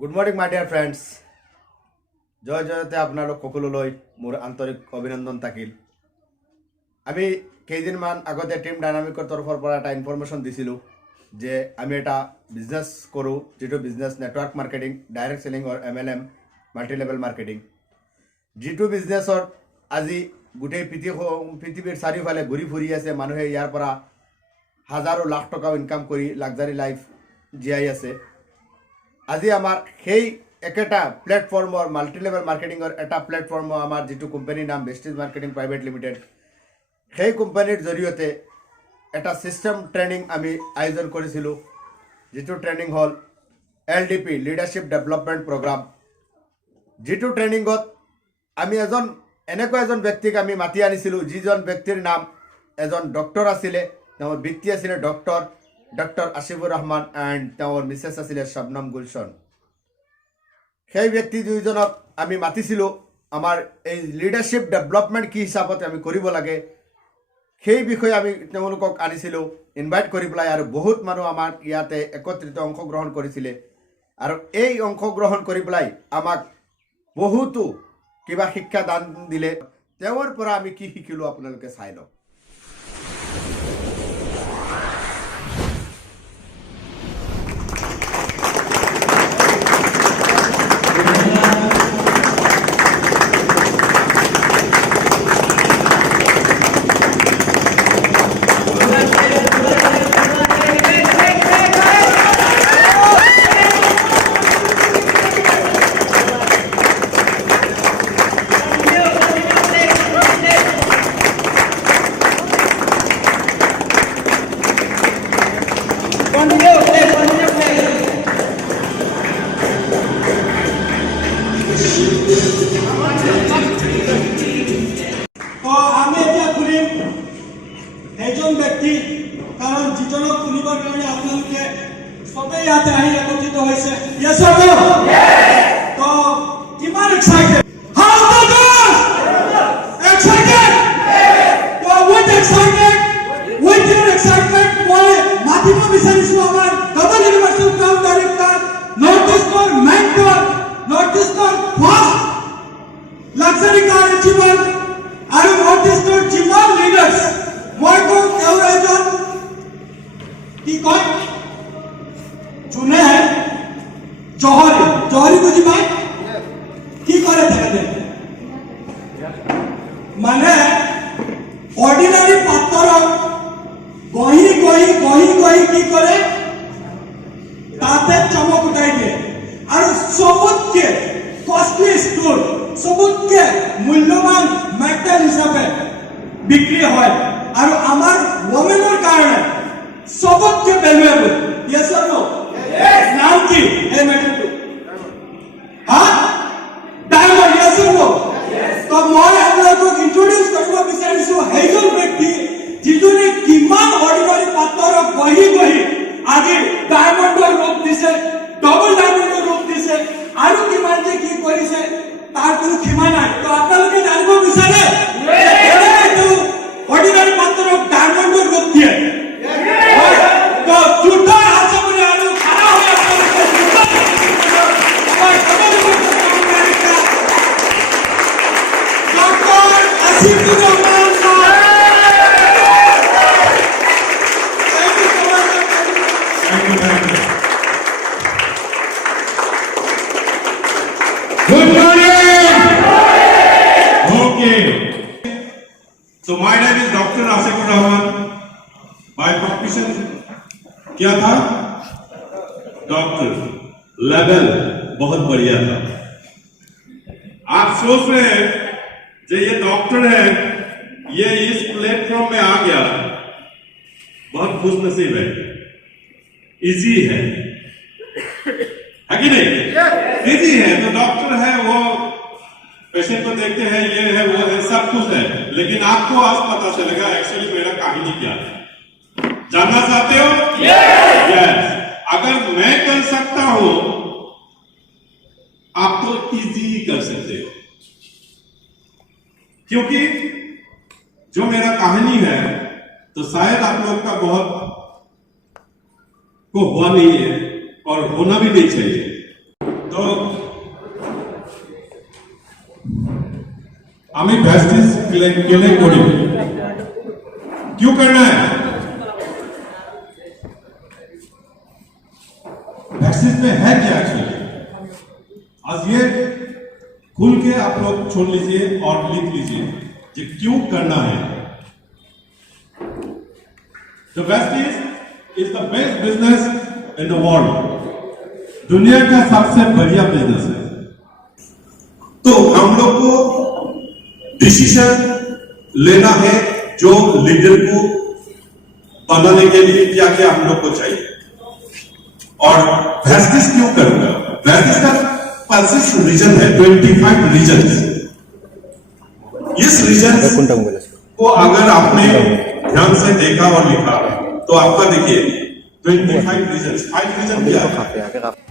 Good morning my dear friends, জয় জয়তে আপোনালোক সকলোলৈ মোৰ আন্তৰিক অভিনন্দন থাকিল। আমি কেইদিনমান আগতে টিম ডাইনামিকৰ তৰফৰ পৰা এটা ইনফৰমেশ্যন দিছিলোঁ যে আমি এটা বিজনেছ কৰোঁ, যিটো business network marketing, direct selling or MLM, multi level marketing. যিটো বিজনেছত আজি গোটেই পৃথিৱীৰ চাৰিওফালে ঘূৰি ফুৰি আছে। মানুহে ইয়াৰ পৰা হাজাৰো লাখ টকাও ইনকাম কৰি লাক্সাৰী লাইফ জীয়াই আছে। আজি আমাৰ সেই একেটা প্লেটফৰ্মৰ মাল্টি লেভেল মাৰ্কেটিঙৰ এটা প্লেটফৰ্মৰ আমাৰ যিটো কোম্পানীৰ নাম বেষ্টিজ মাৰ্কেটিং প্ৰাইভেট লিমিটেড, সেই কোম্পানীৰ জৰিয়তে এটা ছিষ্টেম ট্ৰেইনিং আমি আয়োজন কৰিছিলোঁ, যিটো ট্ৰেইনিং হ'ল LDP লিডাৰশ্বিপ ডেভেলপমেণ্ট প্ৰগ্ৰাম। যিটো ট্ৰেইনিঙত আমি এনেকুৱা এজন ব্যক্তিক আমি মাতি আনিছিলোঁ, যিজন ব্যক্তিৰ নাম এজন ডক্টৰ আছিলে। তেওঁৰ বৃত্তি আছিলে ডক্টৰ আছিফুৰ ৰহমান এণ্ড তেওঁৰ মিছেছ আছিলে শবনম গুলশন। সেই ব্যক্তি দুইজনক আমি মাতিছিলোঁ আমাৰ এই লিডাৰশ্বিপ ডেভেলপমেণ্ট কি হিচাপত আমি কৰিব লাগে সেই বিষয়ে আমি তেওঁলোকক আনিছিলোঁ ইনভাইট কৰি পেলাই। আৰু বহুত মানুহ আমাৰ ইয়াতে একত্ৰিত অংশগ্ৰহণ কৰিছিলে। আৰু এই অংশগ্ৰহণ কৰি পেলাই আমাক বহুতো কিবা শিক্ষা দান দিলে। তেওঁৰ পৰা আমি কি শিকিলোঁ আপোনালোকে চাই লওক। এজন ব্যক্তি, কাৰণ যিজনক শুনিবৰ কাৰণে আপোনালোকে সবেই ইয়াতে আহি একত্ৰিত হৈছে। Yes or no? তো কিমান excited? How the girls? Excited? তো with excited, with your excitement, মই মাতিব বিচাৰিছোঁ আমাৰ double university town director, north ইষ্টৰ মেন্টৰ, নৰ্থ ইষ্টৰ ফাৰ্ষ্ট লাক্সাৰী কাৰ এচিভাৰ আৰু নৰ্থ ইষ্টৰ যিমান লিডাৰ্ছ, মই কওঁ তেওঁ এজন কি কয় যোনে জহৰী বুজি পায় কি কৰে তেখেতে, মানে অৰ্ডিনাৰী পাত্ৰক গহি কি কৰে তাতে চমক উঠাই দিয়ে। আৰু চবতকে কষ্টলি ষ্ট'ৰ, চবতকে মূল্যৱান মেটেল হিচাপে বিক্ৰী হয়। আৰু আমাৰ ওমেনৰ কাৰণে সবতকে valuable. Yes or no? Yes. নাম কি এই মেটেলটো? Diamond. Yes or no? Yes. তো মই আপোনালোকক ইন্ট্ৰোডিউস কৰিব বিচাৰিছোঁ সেইজন ব্যক্তি যিজনে কিমান অৰ্ডিনাৰী পাত্ৰক গহি আজি ডায়মণ্ডৰ ৰূপ দিছে, ডবল ডায়মণ্ডৰ ৰূপ দিছে, আৰু কিমান যে কি কৰিছে তাৰ কোনো সীমা নাই। তো আপোনালোকে জানিব বিচাৰে অর্ডিনারি পাত্রক ডায়মন্ডের রূপ দিয়ে তো যুদ্ধ আছে বলে আলু খারাপ হয়ে ডক্টর Asifur Rahman sir. Good morning. Okay. So my name is Dr. Asifur Rahman. My profession क्या था? डॉक्टर। लेवल बहुत बढ़िया था। आप सोच रहे हैं जो ये डॉक्टर है, ये इस प्लेटफॉर्म में आ गया, बहुत खुश नसीब है, इजी है कि नहीं? इजी है। तो डॉक्टर है वो पेशेंट को देखते हैं, ये है वो है, सब कुछ है। लेकिन आपको आज पता चलेगा एक्चुअली मेरा कहानी क्या है। जानना चाहते हो? यस। अगर मैं कर सकता हूं, आप तो इजी कर सकते हो, क्योंकि जो मेरा कहानी है तो शायद आप लोग का बहुत को हुआ नहीं है और होना भी नहीं चाहिए। हमें वैक्सीन के लिए करी क्यों करना है? वैक्सीन में है क्या एक्चुअली? आज ये खुल के आप लोग छोड़ लीजिए और लिख लीजिए कि क्यों करना है। The vaccine is the best business in the world. दुनिया का सबसे बढ़िया बिजनेस है। तो हम लोग को डिसीजन लेना है जो लीडर को बनाने के लिए क्या क्या हम लोग को चाहिए और वैक्सीन क्यों करूंगा। वैक्सीन का 25 रीजन है, 25 रीजन। इस रीजन को अगर आपने ध्यान से देखा और लिखा तो आपका देखिए 25 रीजन। 5 रीजन क्या है?